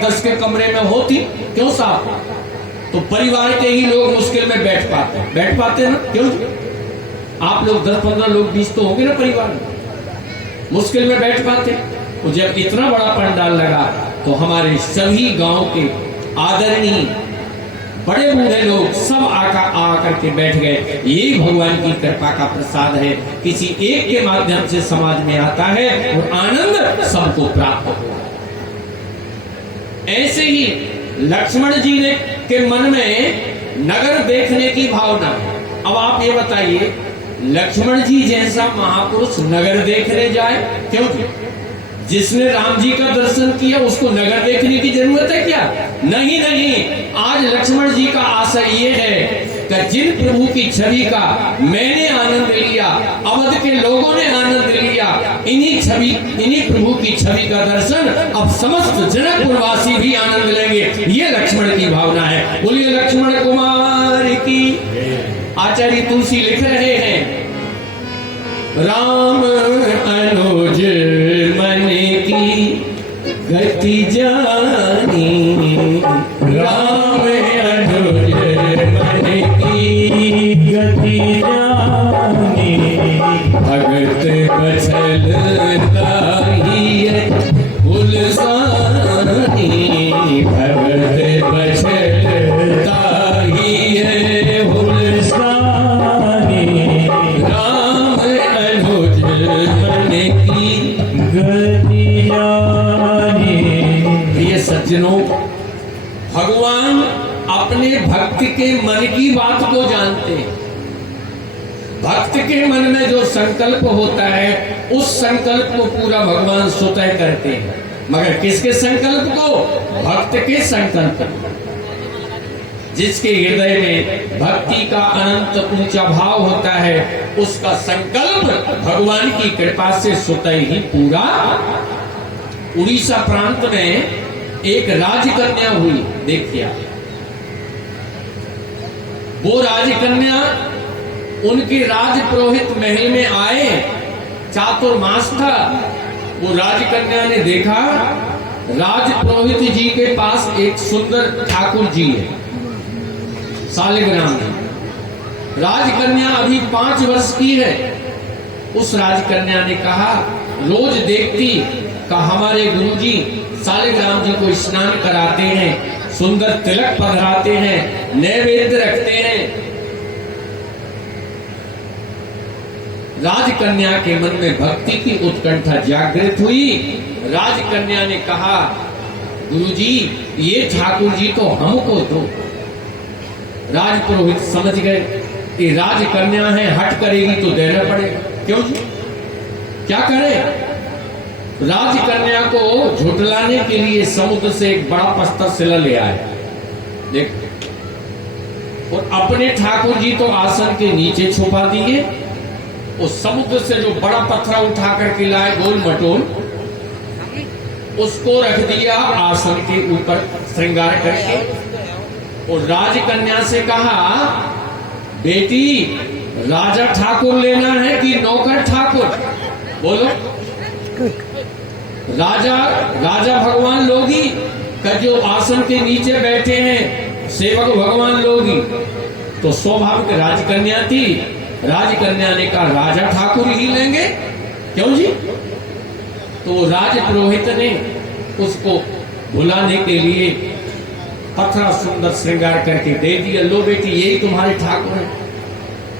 10 के कमरे में होती, क्यों साहब? तो परिवार के ही लोग मुश्किल में बैठ पाते हैं ना, क्यों? आप लोग 10-15 लोग 20 तो होंगे ना परिवार में, मुश्किल में बैठ पाते। तो जब इतना बड़ा पंडाल लगा तो हमारे सभी गांव के आदरणीय बड़े बूढ़े लोग सब आकर के बैठ गए। यही भगवान की कृपा का प्रसाद है, किसी एक के माध्यम से समाज में आता है और आनंद सबको प्राप्त होता है। ऐसे ही लक्ष्मण जी ने के मन में नगर देखने की भावना। अब आप ये बताइए, लक्ष्मण जी जैसा महापुरुष नगर देखने जाए, क्यों? जिसने राम जी का दर्शन किया उसको नगर देखने की जरूरत है क्या? नहीं नहीं, आज लक्ष्मण जी का आशय ये है कि जिन प्रभु की छवि का मैंने आनंद लिया, अवध के लोगों ने आनंद लिया, इन्हीं प्रभु की छवि का दर्शन अब समस्त जनकपुरवासी भी आनंद लेंगे। ये लक्ष्मण की भावना है। बोलिए लक्ष्मण कुमार की। आचार्य तुलसी लिख रहे हैं, राम अनुज मन की गति जानी, राम अनुज मन की गति जानी, भगत बछल ताहिए उलसानी, भगत बछल ताहिए उलसानी, राम अनुज मन की गति जानी। प्रिय सज्जनों, भगवान अपने भक्त के मन की बात को जानते हैं। भक्त के मन में जो संकल्प होता है उस संकल्प को पूरा भगवान स्वतः करते हैं। मगर किसके संकल्प को? भक्त के संकल्प। जिसके हृदय में भक्ति का अनंत ऊंचा भाव होता है उसका संकल्प भगवान की कृपा से स्वतः ही पूरा। उड़ीसा प्रांत में एक राजकन्या हुई, देखिए। वो राजकन्या उनके राजपुरोहित महल में आए, चातुर्मास था। वो राजकन्या ने देखा राजपुरोहित जी के पास एक सुंदर ठाकुर जी है, सालिग्राम में। राजकन्या अभी 5 वर्ष की है। उस राजकन्या ने कहा, रोज देखती का हमारे गुरुजी सालिग्राम जी को स्नान कराते हैं, सुंदर तिलक पधराते हैं, नैवेद्य रखते हैं। राजकन्या के मन में भक्ति की उत्कंठा जागृत हुई। राजकन्या ने कहा, गुरुजी ये ठाकुर जी तो हमको दो। राजपुरोहित समझ गए कि राजकन्या है, हट करेगी तो देना पड़ेगा। क्यों जी? क्या करे? राजकन्या को झुटलाने के लिए समुद्र से एक बड़ा पत्थर शिला ले आए, देख। और अपने ठाकुर जी तो आसन के नीचे छुपा दिए। उस समुद्र से जो बड़ा पत्थर उठा करके लाए गोल मटोल, उसको रख दिया आसन के ऊपर श्रृंगार करके। और राजकन्या से कहा, बेटी राजा ठाकुर लेना है कि नौकर ठाकुर? बोलो। राजा भगवान लोगी का जो आसन के नीचे बैठे हैं सेवक भगवान लोगी। तो स्वाभाविक राजकन्या थी। राजकन्या ने कहा, राजा ठाकुर ही लेंगे। क्यों जी? तो राजपुरोहित ने उसको भुलाने के लिए पत्थर सुंदर श्रृंगार करके दे दिया। लो बेटी यही तुम्हारे ठाकुर है।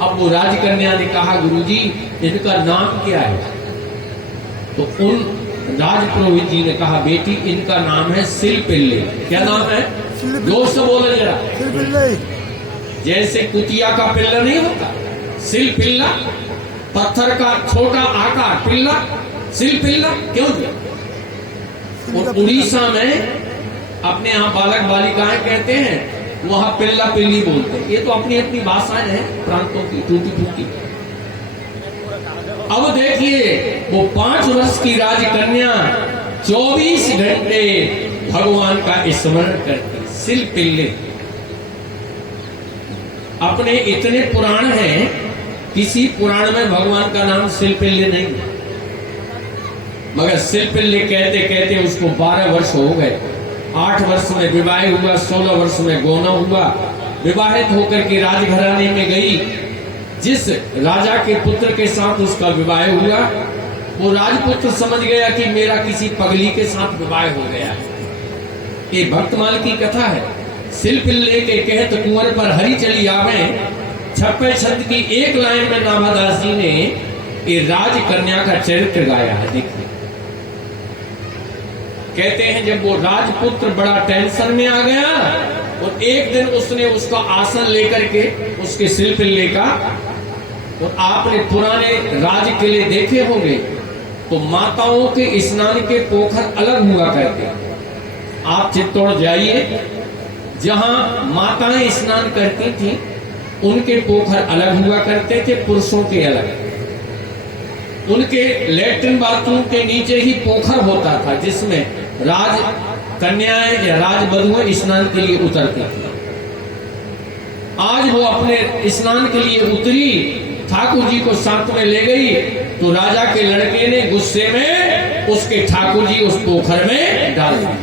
अब वो राजकन्या ने कहा, गुरुजी इनका नाम क्या है? तो उन राजपुरोहित जी ने कहा, बेटी इनका नाम है सिलपिल्ले। क्या नाम है? जोर से बोलो जरा। जैसे कुतिया का पिल्ला नहीं होता, सिलपिल्ला, पत्थर का छोटा आकार पिल्ला, सिलपिल्ला। क्यों? और उड़ीसा में अपने यहाँ बालक बालिकाएं कहते हैं, वहां पिल्ला पिल्ली बोलते हैं। ये तो अपनी अपनी भाषाएं हैं प्रांतों की, टूटी फूटी। अब देखिए, वो 5 वर्ष की राजकन्या 24 घंटे भगवान का स्मरण करती। सिलपिल्ले अपने इतने पुराण हैं, किसी पुराण में भगवान का नाम सिलपिल्ले नहीं, मगर सिलपिल्ले कहते कहते उसको 12 वर्ष हो गए। 8 वर्ष में विवाह हुआ, 16 वर्ष में गौना हुआ। विवाहित होकर के राजघराने में गई। जिस राजा के पुत्र के साथ उसका विवाह हुआ, वो राजपुत्र समझ गया कि मेरा किसी पगली के साथ विवाह हो गया। ये भक्तमाल की कथा है। सिलपिल्ले के कहत कुंवर पर हरी चली आवे, छप्पे छंद की एक लाइन में नाभादास जी ने ये राजकन्या का चरित्र गाया है। देखिए, कहते हैं जब वो राजपुत्र बड़ा टेंशन में आ गया और एक दिन उसने उसका आसन लेकर के उसके सिलपिल्ले का, और आपने पुराने राज किले देखे होंगे तो माताओं के स्नान के पोखर अलग हुआ करते। आप चित्तौड़ जाइए, जहां माताएं स्नान करती थी उनके पोखर अलग हुआ करते थे, पुरुषों के अलग। उनके लेट्रिन बाथरूम के नीचे ही पोखर होता था जिसमें राज कन्याएं या राजवधुएं स्नान के लिए उतरती थी। आज वो अपने स्नान के लिए उतरी, ठाकुर जी को साथ में ले गई तो राजा के लड़के ने गुस्से में उसके ठाकुर जी उस पोखर में डाल दिया।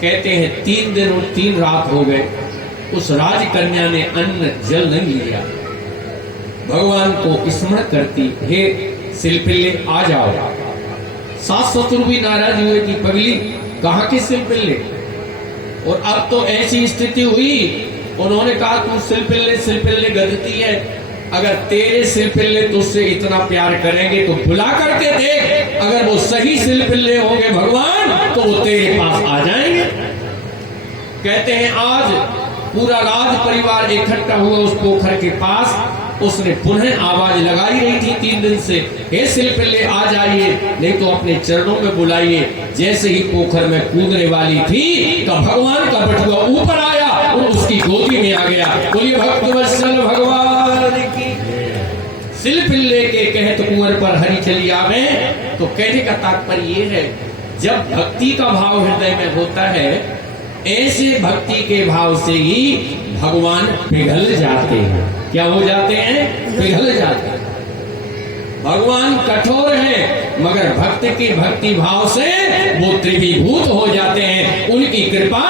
कहते हैं 3 दिन और 3 रात हो गए, उस राजकन्या ने अन्न जल नहीं लिया। भगवान को स्मरण करती, हे सिलपिल्ले आ जाओ। सास ससुर भी नाराज हुए कि पगली कहाँ के सिलपिल्ले। और अब तो ऐसी स्थिति हुई, उन्होंने कहा तू सिलपिल्ले सिलपिल्ले गदती है, अगर तेरे सिलपिल्ले तुझसे इतना प्यार करेंगे तो बुला करके देख, अगर वो सही सिलपिल्ले होंगे भगवान तो वो तेरे पास आ जाएंगे। कहते हैं आज पूरा राज परिवार इकट्ठा हुआ उस पोखर के पास। उसने पुनः आवाज लगाई रही थी 3 दिन से, हे सिलपिल्ले आ जाइए, नहीं तो अपने चरणों में बुलाइए। जैसे ही पोखर में कूदने वाली थी तो भगवान का बटुआ ऊपर आया और उसकी गोदी में आ गया। बोलिए भक्तवत्सल भगवान की। सिलपिल्ले के कहत कुंवर पर हरी चली आवे, तो कहने का तात्पर्य ये है, जब भक्ति का भाव हृदय में होता है, ऐसे भक्ति के भाव से ही भगवान पिघल जाते हैं। क्या हो जाते हैं? पिघल जाते हैं। भगवान कठोर है मगर भक्त के भक्ति भाव से वो त्रिभुत हो जाते हैं, उनकी कृपा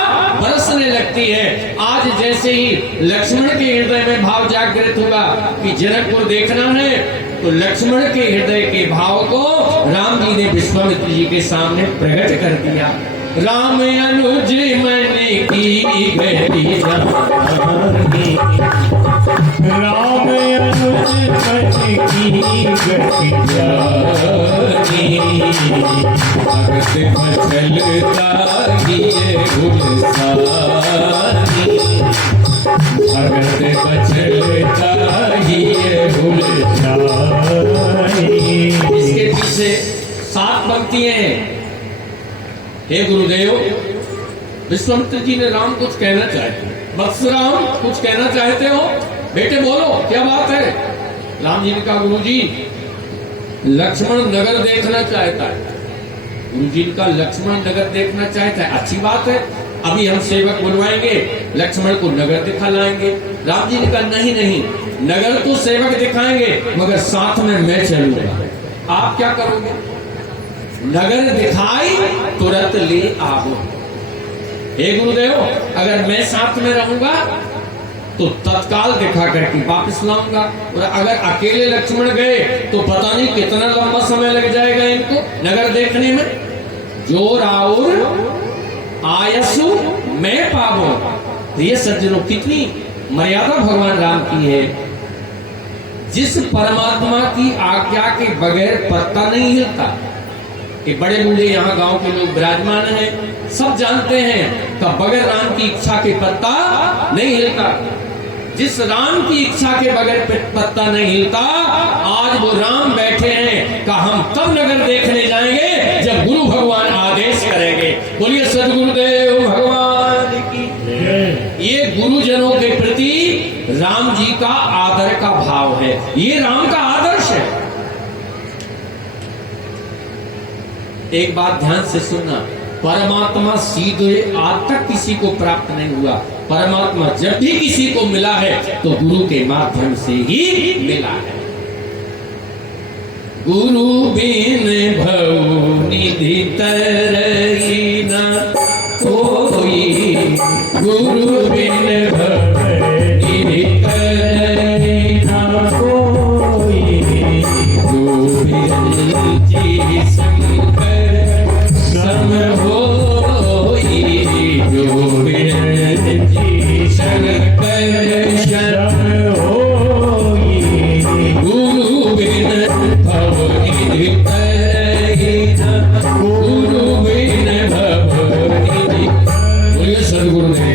बरसने लगती है। आज जैसे ही लक्ष्मण के हृदय में भाव जागृत हुआ कि जनकपुर देखना है, तो लक्ष्मण के हृदय के भाव को राम जी ने विश्वामित्र जी के सामने प्रकट कर दिया। राम अनुज मन की गति जानी, राम अनुज मन की गति जानी, भगत मचलता हिये गुलसानी, भगत मचलता हिये गुलसानी। इसके पीछे 7 पंक्तियां हैं। हे गुरुदेव, विश्वामित्र जी ने राम कुछ कहना चाहते हैं। वत्स राम कुछ कहना चाहते हो? बेटे बोलो, क्या बात है? राम जी ने कहा, गुरु जी लक्ष्मण नगर देखना चाहता है। गुरु जी ने कहा, लक्ष्मण नगर देखना चाहता है, अच्छी बात है, अभी हम सेवक बुलवाएंगे, लक्ष्मण को नगर दिखा लाएंगे। राम जी ने कहा, नहीं नहीं, नगर तो सेवक दिखाएंगे मगर साथ में मैं चलूंगा। आप क्या करोगे? नगर दिखाई तुरंत ले आओ। हे गुरुदेव, अगर मैं साथ में रहूंगा तो तत्काल दिखा करके वापस लाऊंगा, और अगर अकेले लक्ष्मण गए तो पता नहीं कितना लंबा समय लग जाएगा इनको नगर देखने में। जो राउर आयसु मैं पावो। ये सज्जनों, कितनी मर्यादा भगवान राम की है। जिस परमात्मा की आज्ञा के बगैर पत्ता नहीं हिलता। कि बड़े बूढ़े यहाँ गांव के लोग विराजमान हैं, सब जानते हैं कि बगैर राम की इच्छा के पत्ता नहीं हिलता। जिस राम की इच्छा के बगैर पत्ता नहीं हिलता, आज वो राम बैठे हैं कि हम तब नगर देखने जाएंगे जब गुरु भगवान आदेश करेंगे। बोलिए सदगुरुदेव भगवान की। ये गुरुजनों के प्रति राम जी का आदर का भाव है, ये राम का आदर्श है। एक बात ध्यान से सुनना, परमात्मा सीधे आज तक किसी को प्राप्त नहीं हुआ। परमात्मा जब भी किसी को मिला है तो गुरु के माध्यम से ही मिला है। गुरु बिन भव निधि तरई न गुरु